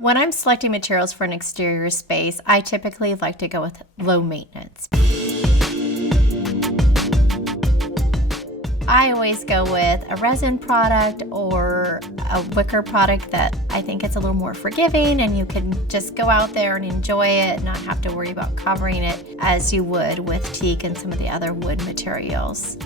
When I'm selecting materials for an exterior space, I typically like to go with low maintenance. I always go with a resin product or a wicker product that I think it's a little more forgiving and you can just go out there and enjoy it, not have to worry about covering it as you would with teak and some of the other wood materials.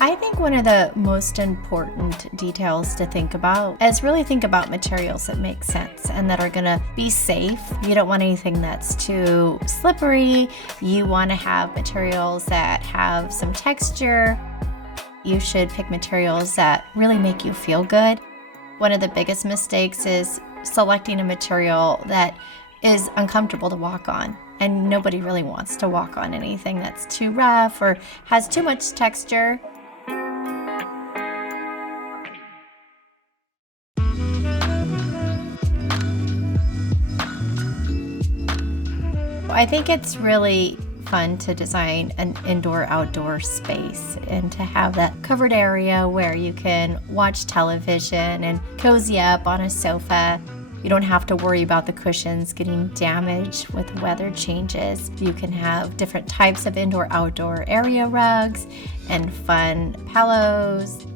I think one of the most important details to think about is really think about materials that make sense and that are going to be safe. You don't want anything that's too slippery. You want to have materials that have some texture. You should pick materials that really make you feel good. One of the biggest mistakes is selecting a material that is uncomfortable to walk on. And nobody really wants to walk on anything that's too rough or has too much texture. I think it's really fun to design an indoor-outdoor space and to have that covered area where you can watch television and cozy up on a sofa. You don't have to worry about the cushions getting damaged with weather changes. You can have different types of indoor-outdoor area rugs and fun pillows.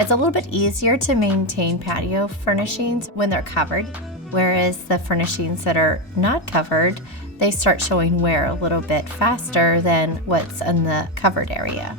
It's a little bit easier to maintain patio furnishings when they're covered, whereas the furnishings that are not covered, they start showing wear a little bit faster than what's in the covered area.